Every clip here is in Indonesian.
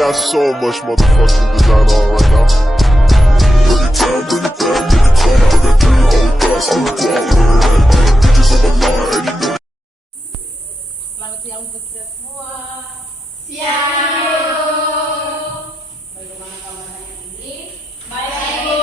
got so much motherfucking design on right now. Bring it down, bring it down, make it clap. I got 3 old thoughts, I'm the block, bitches on my line, and you know. Selamat siang untuk kita semua. Siang. Bagaimana kabarnya ini? Baik, Bu.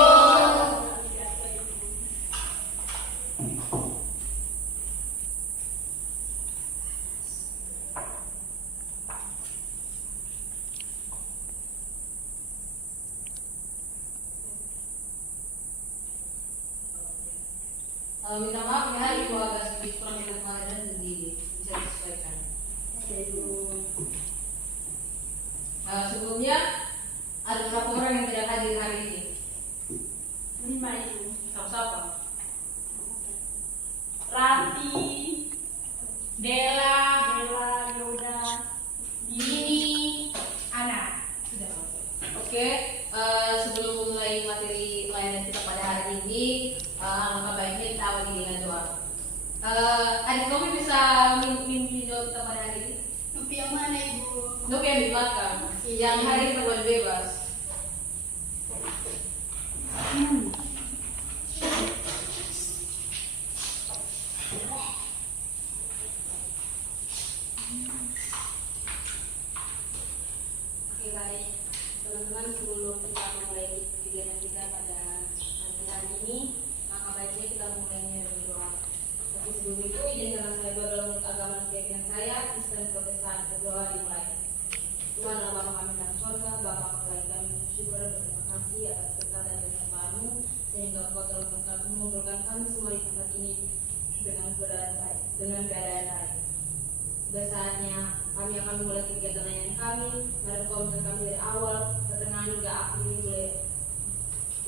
Minta maaf ya, Ibu agak sedikit kurang enak badan, jadi bisa disesuaikan. Sebelumnya ada berapa orang yang tidak hadir hari ini? 5 Ibu. Siapa? Rati, Dela, Yoda, Dini, Ana. Sudah. Oke, sebelum mulai materi layanan kita pada hari ini, alangkah baiknya kita awali dengan doa. Adik Novi bisa mimpi doa kita pada hari ini? Nupi yang mana, Ibu? Novi yang di belakang, yang hari terbuat bebas. Oke, baik teman-teman, sebelum kita mulai kegiatan kita pada hari ini, maka baiknya kita mulainya dengan doa. Tapi sebelum itu, izinkan saya berdoa untuk agama keyakinan saya, Kristen Protestan. Berdoa dimulai. Tuhan Allah kami dalam surga, Bapa kami kami bersyukur dan berterima kasih atas berkat dan keberkahan-Mu, sehingga Engkau telah mengumpulkan kami semua di tempat ini dengan keadaan baik. Sudah saatnya kami akan memulai kegiatan layanan kami. Mari Engkau menyertai kami dari awal, pertengahan hingga akhir ini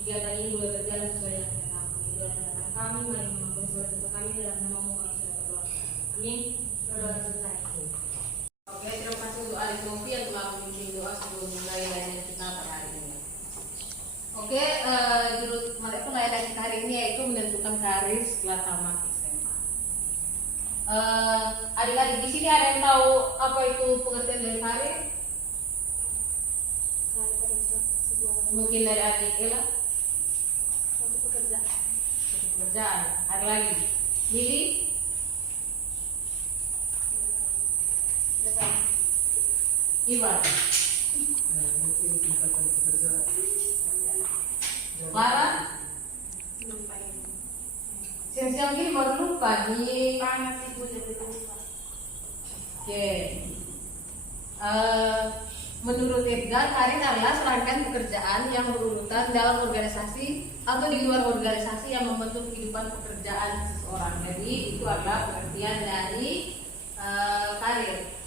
kegiatan ini boleh berjalan sesuai dengan kehendak-Mu. Tuhan datang kami, mari mengampuni segala dosa kami dalam nama-Mu kami sudah berdoa. Amin. Berdoa selesai. Oke, terima kasih untuk Adik Novi yang telah memimpin doa sebelum mulai layanan kita pada hari ini. Oke, judul materi layanan kita hari ini yaitu menentukan karir setelah tamat SMA. Adik-adik di sini ada yang tahu apa itu pengertian dari karir? Mungkin dari adik Ella? Suatu pekerjaan. Pekerjaan. Ada lagi? Lili? Iwan? Clara? Siang-siang ini baru lupa di Panas, Ibu, jadi lupa. Oke. Menurut Edgar, karir adalah serangkaian pekerjaan yang berurutan dalam organisasi atau di luar organisasi yang membentuk kehidupan pekerjaan seseorang. Jadi itu adalah pengertian dari karir.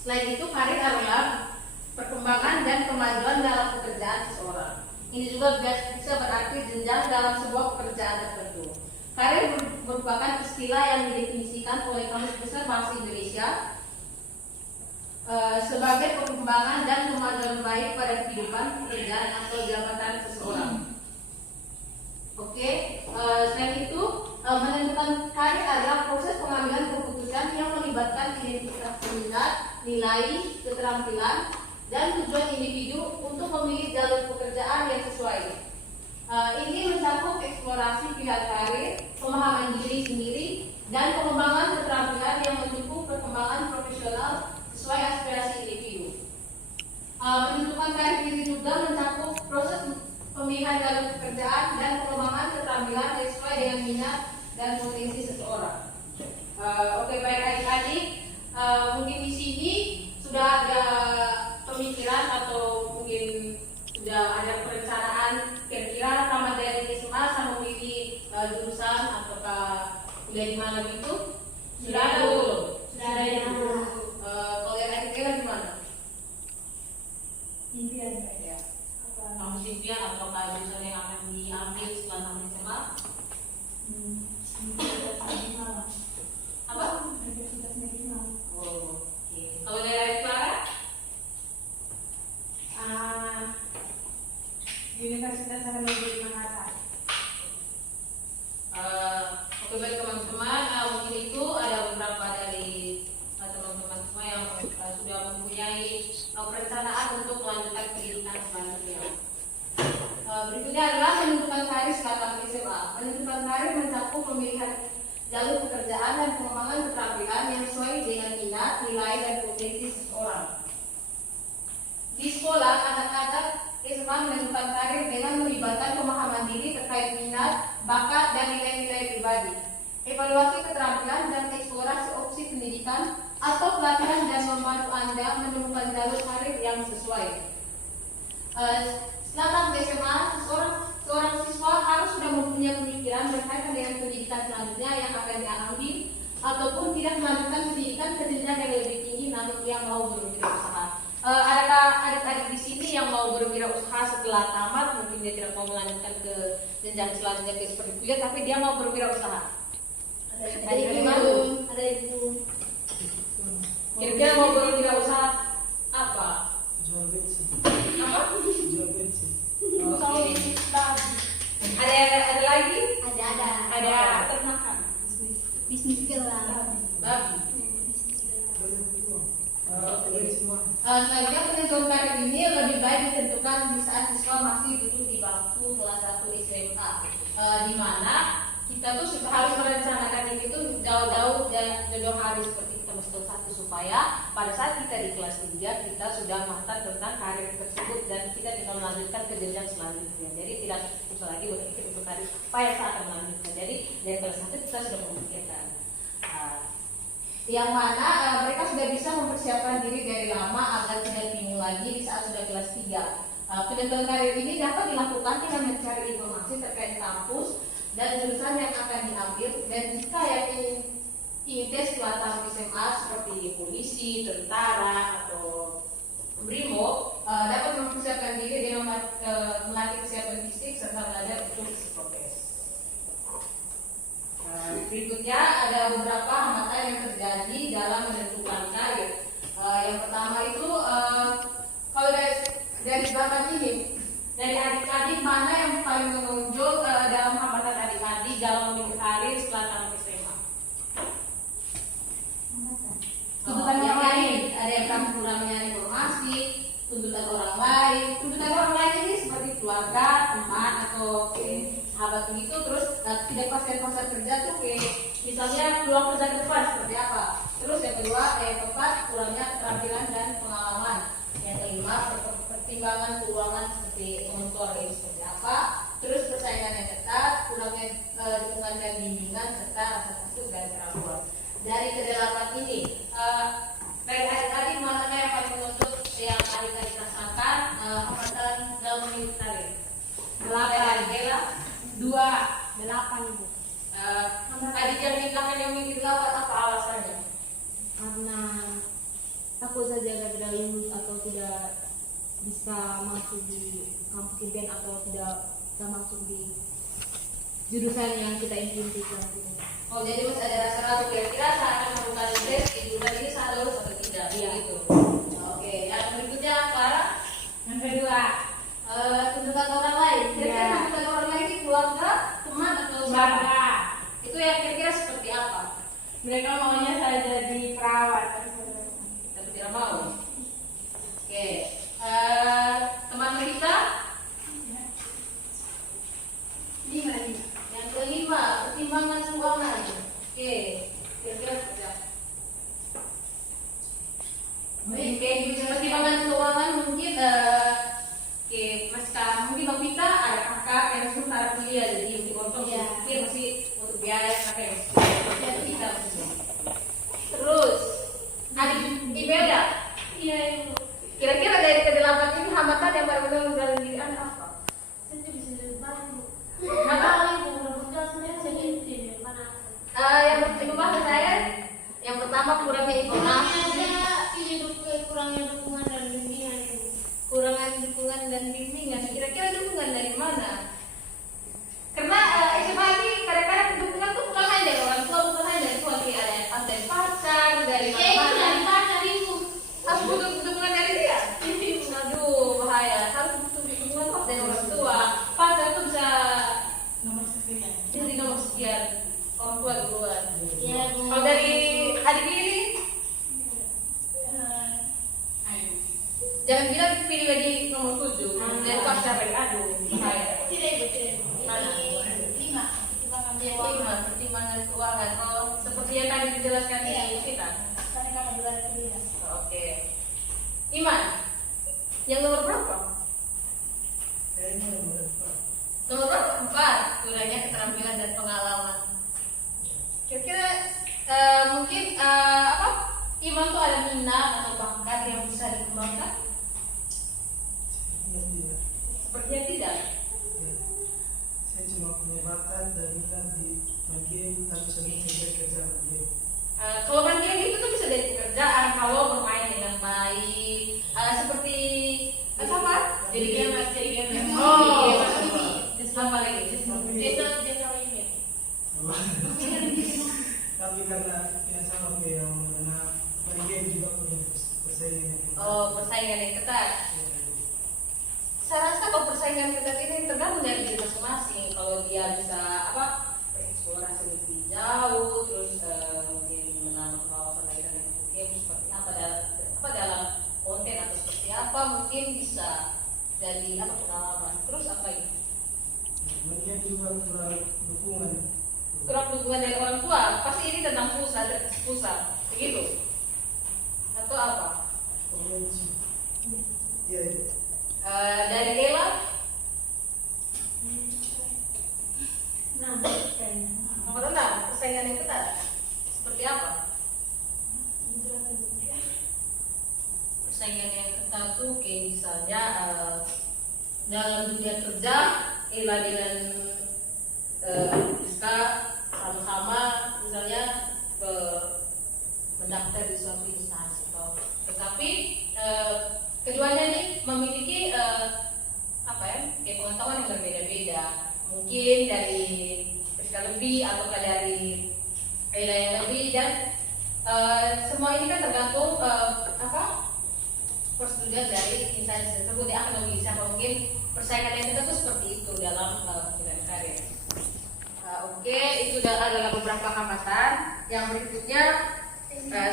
Selain itu, karir adalah perkembangan dan kemajuan dalam pekerjaan seseorang. Ini juga bisa berarti jenjang dalam sebuah pekerjaan tertentu. Karir merupakan istilah yang didefinisikan oleh Kamus Besar Bahasa Indonesia sebagai perkembangan dan kemajuan baik pada kehidupan pekerjaan atau jabatan seseorang. Oke, selain itu menentukan karir adalah proses pengambilan keputusan yang melibatkan identitas minat, nilai, keterampilan, dan tujuan individu untuk memilih jalur pekerjaan yang sesuai. Ini mencakup eksplorasi pilihan karir, pemahaman diri sendiri, dan pengembangan keterampilan yang mendukung perkembangan profesional sesuai aspirasi individu. Menentukan karir ini juga mencakup proses pemilihan jalur pekerjaan dan pengembangan keterampilan yang sesuai dengan minat dan potensi seseorang. Oke, baik adik-adik, mungkin di sini sudah ada pemikiran atau mungkin sudah ada perencanaan kira-kira tamat dari SMA sama memilih jurusan ataukah kuliah di mana gitu? Sudah ada belum? Sudah ada yang Kalau yang adik-adik gimana? impian Ya. Kamu impian atau jurusan yang akan diambil setelah tamat SMA? Apa? Universitas Medimal. Oh, oke. Kalau dari Clara? Berikutnya adalah menentukan karir setelah tamat SMA. Menentukan karir mencakup pemilihan jalur pekerjaan dan pengembangan keterampilan yang sesuai dengan minat, nilai, dan potensi seseorang. Di sekolah, anak-anak SMA menentukan karir dengan melibatkan pemahaman diri terkait minat, bakat, dan nilai-nilai pribadi, evaluasi keterampilan, dan eksplorasi opsi pendidikan atau pelatihan dan membantu Anda menemukan jalur karir yang sesuai. Setelah tamat SMA, seorang siswa harus sudah mempunyai pemikiran berkaitan dengan pendidikan selanjutnya yang akan diambil ataupun tidak melanjutkan pendidikan ke jenjang yang lebih tinggi namun yang mau berwirausaha. Adakah adik-adik di sini yang mau berwirausaha setelah tamat, mungkin dia tidak mau melanjutkan ke jenjang selanjutnya ke seperti kuliah, tapi dia mau berwirausasaha? Ada ibu. Kira-kira mau berwirausaha apa? Jual bensin. Apa? Jual bensin. Oke. Ada lagi? Ada Ternakan. Bisnis gelap. babi. Banyak uang. Beli semua. Selanjutnya penentuan karir ini lebih baik ditentukan di saat siswa masih duduk di bangku kelas 1 SMA, di mana kita tuh harus merencanakan ini tuh jauh-jauh hari seperti kita masuk kelas 1 supaya pada saat kita di kelas 3 kita sudah matang tentang karir tersebut dan kita tinggal melanjutkan ke jenjang selanjutnya. Jadi tidak susah lagi berpikir untuk karir apa yang akan melanjutkan. Jadi dari kelas 1 kita sudah memikirkan. Yang mana mereka sudah bisa mempersiapkan diri dari lama agar tidak bingung lagi di saat sudah kelas 3. Penentuan karir ini dapat dilakukan dengan mencari informasi terkait kampus dan jurusan yang akan diambil, dan jika yang ingin tes setelah tamat SMA seperti polisi, tentara, atau BRIMO dapat mempersiapkan diri dengan melatih kesiapan fisik serta belajar untuk psikotes. Berikutnya ada beberapa hambatan yang terjadi dalam menentukan karir. Yang pertama itu kalau dari belakang ini, dari adik-adik mana yang paling menonjol dalam hambatan adik-adik dalam memilih karir setelah tamat SMA? Tuntutan yang lain, ada yang kamu kurangnya informasi, tuntutan orang lain. Tuntutan orang lain ini seperti keluarga, teman, atau sahabat begitu. Terus tidak pasar kerja tuh misalnya peluang kerja ke depan seperti apa. Terus yang kedua, yang keempat, kurangnya keterampilan dan pengalaman. Yang kelima, pertimbangan keuangan seperti motor ini seperti apa. Terus persaingan yang ketat, kurangnya dukungan dan bimbingan serta rasa takut dan keraguan. Dari kedelapan ini, dari adik-adik mana yang paling menuntut yang adik-adik rasakan hambatan dalam memilih karir? 8. 2. 8 ibu. Adik yang nikahkan yang mikir 8 apa alasannya? Karena takut saja gagal lulus atau tidak bisa masuk di kampus impian atau tidak bisa masuk di jurusan yang kita impikan. Oh, jadi masih ada rasa ragu kira-kira saya akan melakukan tes di jurusan ini saya lulus atau tidak? Iya. Gitu. Oke, yang berikutnya Clara. Yang kedua, Tuntutan orang lain. Kira-kira Iya. tuntutan orang lain ini keluarga, teman atau siapa? Itu yang kira-kira seperti apa? mereka maunya saya jadi perawat. Tapi tidak mau. Oke, teman kita. Yang kelima, pertimbangan keuangan. Oke, kira-kira seperti apa? Oke, pertimbangan keuangan mungkin Mas Kak, mungkin Bang Vita ada kakak yang sementara kuliah jadi mungkin untuk Iya. mungkin masih untuk biaya kakak yang jadi kita maksudnya. Terus adik Imelda, Iya ibu. kira-kira dari kedelapan ini hambatan yang paling menurut dalam diri Anda apa? Saya bisa lebih baru. Apa? Ibu, udah sebenarnya saya ini mana? Yang kedua saya, yang pertama kurangnya informasi. Kurangnya dukungan dan bimbingan ibu. Kurangan dukungan dan bimbingan. Kira-kira dukungan dari mana? Karena SMA ini kadang-kadang dukungan tuh bukan hanya dari orang tua, bukan hanya dari suami, ada yang dari pacar, dari mana-mana. pacar ibu. Harus butuh dukungan dari dia. Aduh, bahaya. Harus butuh dukungan kok dari orang tua. Pacar tuh bisa Nomor sekian. jadi nomor sekian. Orang tua duluan. Iya ibu. Kalau dari adik ini, jangan bilang pilih lagi nomor 7 dari pacar dari aduh bahaya. jelaskan ini kita? Karena kakak dulu ada dia. Oke. Iman, yang nomor berapa? Kayaknya nomor 4. Nomor berapa? 4. Gunanya keterampilan dan pengalaman. Kira-kira mungkin apa? Iman tuh ada minat atau bakat yang bisa dikembangkan? Sepertinya tidak. Sepertinya tidak. Ya. Saya cuma punya bakat dan minat di bagian tapi sering saya kerja bagian. Kalau bagian itu tuh bisa dari pekerjaan kalau bermain dengan baik. Seperti apa? Jadi game. Oh, Just apa lagi? Tapi karena yang sama kayak yang mana bagian juga punya persaingan. Oh, persaingan yang ketat. Saya rasa kalau persaingan ketat ini tergantung dari diri masing-masing. Kalau dia bisa apa bereksplorasi lebih jauh, terus mungkin menambah wawasan lagi dengan game seperti apa dalam konten atau seperti apa mungkin bisa jadi apa pengalaman. Terus apa ini? Bagian juga kurang dukungan. Kurang dukungan dari orang tua. Pasti ini tentang pusat, begitu? Atau apa? Iya. Dari Ella? Nah, kayaknya. Nomor 6, persaingan yang ketat. Seperti apa? Persaingan yang ketat tuh kayak misalnya dalam dunia kerja, Ella dengan Rizka sama-sama misalnya mendaftar di suatu instansi tetapi keduanya ini memiliki apa ya kayak pengetahuan yang berbeda-beda, mungkin dari Rizka lebih ataukah dari Ella yang lebih, dan semua ini kan tergantung apa persetujuan dari instansi tersebut. Dia akan memilih siapa. Mungkin persaingan yang kita tuh seperti itu dalam pilihan karir. Oke, itu adalah beberapa hambatan. Yang berikutnya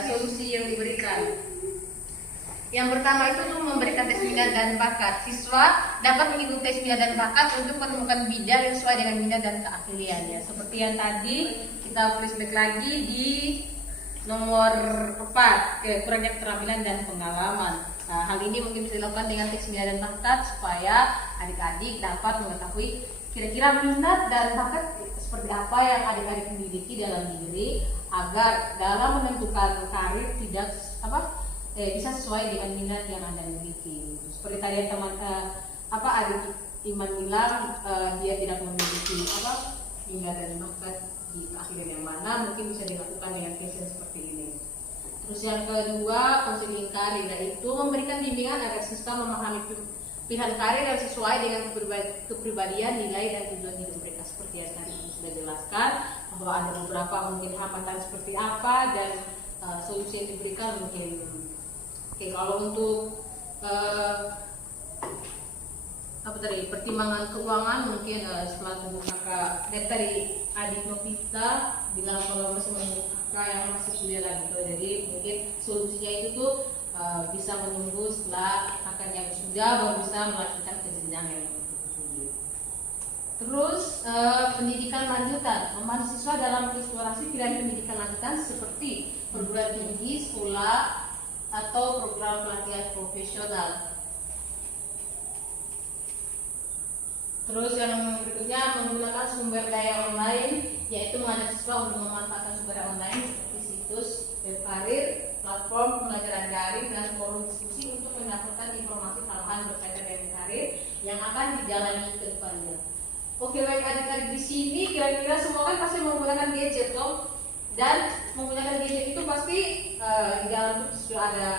solusi yang diberikan. Yang pertama itu tuh memberikan tes minat dan bakat. Siswa dapat mengikuti tes minat dan bakat untuk menemukan bidang yang sesuai dengan minat dan keahliannya. Seperti yang tadi kita flashback lagi di nomor 4, kurangnya keterampilan dan pengalaman. Nah, hal ini mungkin bisa dilakukan dengan tes minat dan bakat supaya adik-adik dapat mengetahui kira-kira minat dan bakat seperti apa yang adik-adik miliki dalam diri agar dalam menentukan karir tidak bisa sesuai dengan minat yang Anda miliki. Seperti tadi teman adik Iman bilang dia tidak memiliki minat dan bakat di keahlian yang mana, mungkin bisa dilakukan dengan tes yang seperti ini. Terus yang kedua, konseling karir, yaitu memberikan bimbingan agar siswa memahami pilihan karir yang sesuai dengan kepribadian, nilai dan tujuan hidup mereka. Seperti yang tadi sudah jelaskan bahwa ada beberapa mungkin hambatan seperti apa dan solusi yang diberikan mungkin. Oke, kalau untuk pertimbangan keuangan mungkin setelah tunggu kakak dari adik Novita bilang kalau masih menunggu kakak yang masih kuliah lagi tuh, jadi mungkin solusinya itu tuh bisa menunggu setelah kakaknya sudah baru bisa melanjutkan ke jenjang yang lebih. Terus pendidikan lanjutan, membantu siswa dalam eksplorasi pilihan pendidikan lanjutan seperti perguruan tinggi, sekolah atau program pelatihan profesional. Terus yang berikutnya menggunakan sumber daya online, yaitu mengajak siswa untuk memanfaatkan sumber daya online seperti situs web karir, platform pembelajaran daring, dan forum diskusi untuk mendapatkan informasi tambahan berkaitan dengan karir yang akan dijalani ke depannya. Oke, baik adik-adik di sini kira-kira semua kan pasti menggunakan gadget toh, dan menggunakan gadget itu pasti di dalam itu sudah ada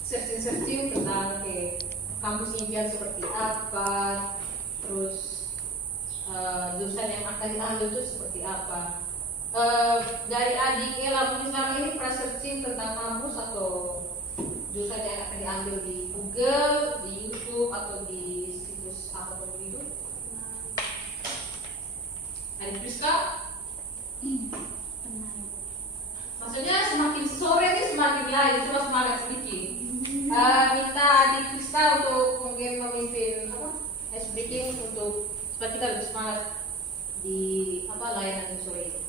searching tentang kampus impian seperti apa, terus jurusan yang akan diambil itu seperti apa. Dari adik Ella mungkin selama ini pernah searching tentang kampus atau jurusan yang akan diambil di Google, di YouTube atau di situs apapun itu. Adik Priska? Maksudnya semakin sore ini semakin lain, cuma semangat sedikit. Minta adik Priska untuk mungkin memimpin ice breaking untuk supaya kita lebih semangat di layanan sore ini.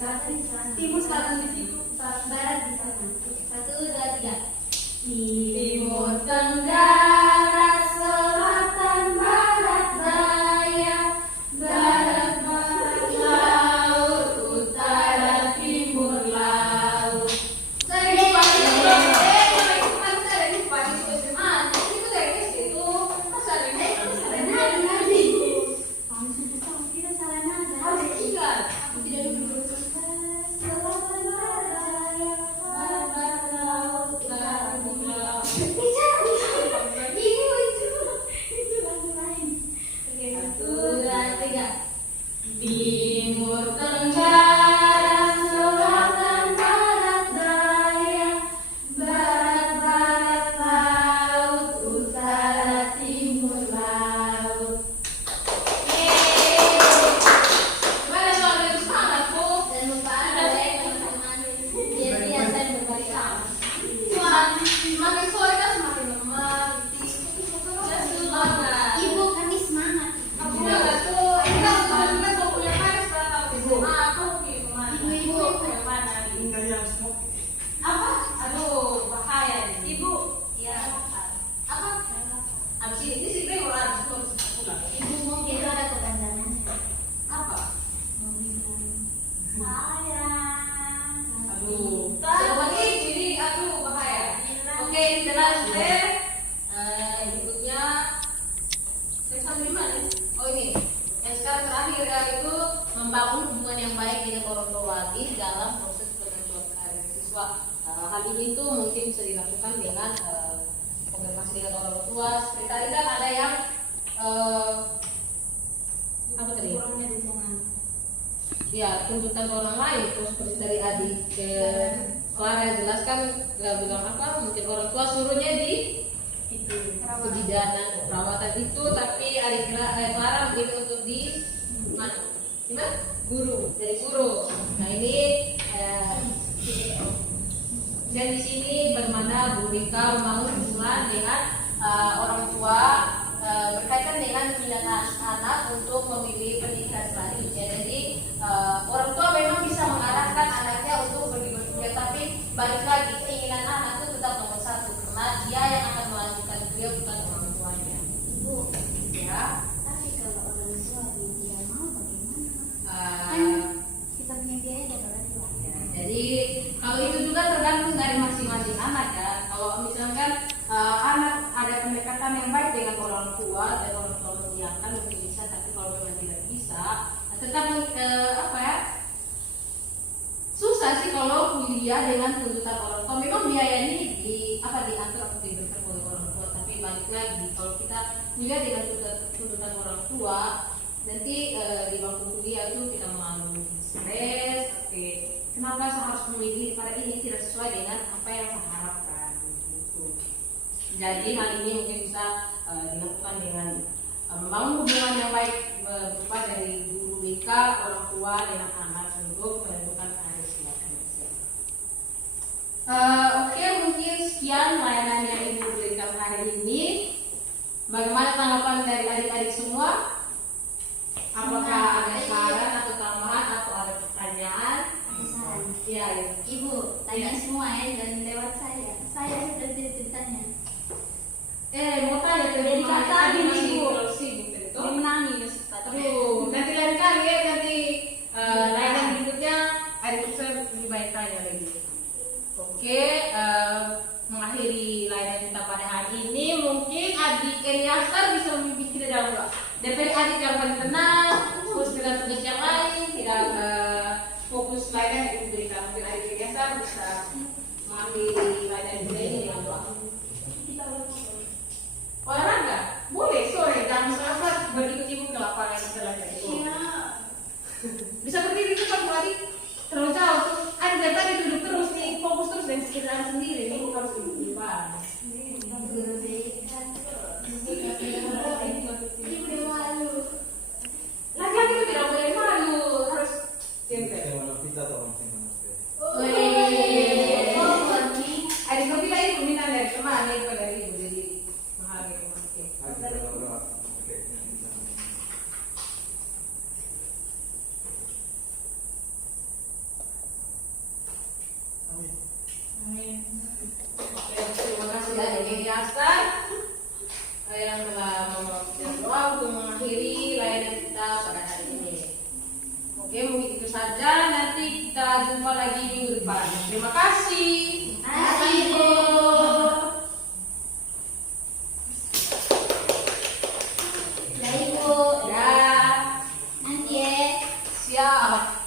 selatan di sana. Timur selatan di situ. Barat di sana. 1, 2, 3. Timur Tenggara, selatan, barat, daya, barat, laut, utara, timur, laut. Saya di itu dari SD itu masa ada Kamu sudah tahu tidak salah nada. harus ingat. Aku tidak duduk. Selatan, barat, daya, barat, laut, utara, timur, laut. Itu lagu lain. Oke, 1, 2, 3. Timur Tenggara, selatan, barat, daya, barat, laut, utara, timur, laut. Gimana soal itu semangat, Bu? Dan lupa ada teman-teman. Jadi ya saya berbagi sama. Semakin sore kan semakin lemah. Ya semangat. Ibu kami semangat. Aku enggak tuh. Kita mau punya paris berapa tahun? Aku kemana? Ibu. Kemana? Enggak yang semua. Apa? Aduh, bahaya nih. Ibu, Ya. apa? Abis ini sih gue mau habis pulang. Ibu mau kita ada kepanjangannya. Apa? Mau bilang sayang. Aduh, jawaban ini aduh bahaya. Oke, jelas deh. Berikutnya saya sampai di mana? Oh ini. Yang sekarang terakhir yaitu membangun hubungan yang baik dengan orang tua di dalam proses penentuan karir siswa. Hal ini tuh mungkin bisa dilakukan dengan komunikasi dengan orang tua. Seperti tadi kan ada yang apa tadi? Kurangnya dukungan. Ya, tuntutan orang lain. Terus seperti dari adik ke Clara jelaskan, nggak bilang apa? Mungkin orang tua suruhnya di Itu kebidanan, perawatan itu, tapi adik Clara memilih untuk di mana? Guru, dari guru. Nah ini dan di sini bagaimana Bu Rika membangun hubungan dengan orang tua berkaitan dengan minat anak untuk memilih pendidikan selanjutnya. Jadi orang tua memang bisa mengarahkan anaknya untuk pergi berkuliah, tapi balik lagi keinginan anak itu tetap nomor satu karena dia yang akan melanjutkan kuliah bukan orang tuanya. Ibu. Ya. Tapi kalau orang tua tidak mau bagaimana? Uh, Kan kita punya biaya ada berarti lah. Ya, jadi kalau itu juga tergantung dari masing-masing anak ya. Kalau misalkan anak ada pendekatan yang baik dengan orang tua dan orang tua mengiyakan mungkin bisa, tapi kalau memang tidak bisa, tetap apa ya? Susah sih kalau kuliah dengan tuntutan orang tua. Memang biayanya diatur atau diberikan oleh orang tua, tapi balik lagi kalau kita kuliah dengan tuntutan orang tua, nanti di bangku kuliah itu kita mengalami stres. Oke, kenapa saya harus memilih pada ini tidak sesuai dengan apa yang saya harapkan gitu. Jadi hal ini mungkin bisa dilakukan dengan membangun hubungan yang baik berupa dari guru BK, orang tua dengan anak untuk menentukan karir selanjutnya. Oke, mungkin sekian layanan yang Ibu berikan hari ini. Bagaimana tanggapan dari adik-adik semua? Apakah ada saran atau tambahan atau ada pertanyaan? Ada saran. Ya, Ibu tanya semua ya dan lewat saya. Saya sudah ceritanya. mau tanya ke Jadi kata tadi ini, masih Bu. terlalu sibuk itu. Dia menangis. Aduh, nanti lain kali ya, nanti layanan berikutnya adik saya lebih baik tanya lagi. Oke, mengakhiri layanan kita pada hari ini, mungkin adik Eliasar bisa memimpin kita dalam doa. Daripada adik yang paling tenang, terus dengan Oke, terima kasih dari yayasan yang telah memberikan doa untuk mengakhiri layanan kita pada hari ini. Oke, mungkin itu saja. Nanti kita jumpa lagi minggu depan. Terima kasih. Terima kasih, Bu. Ya. Nanti ya. Siap.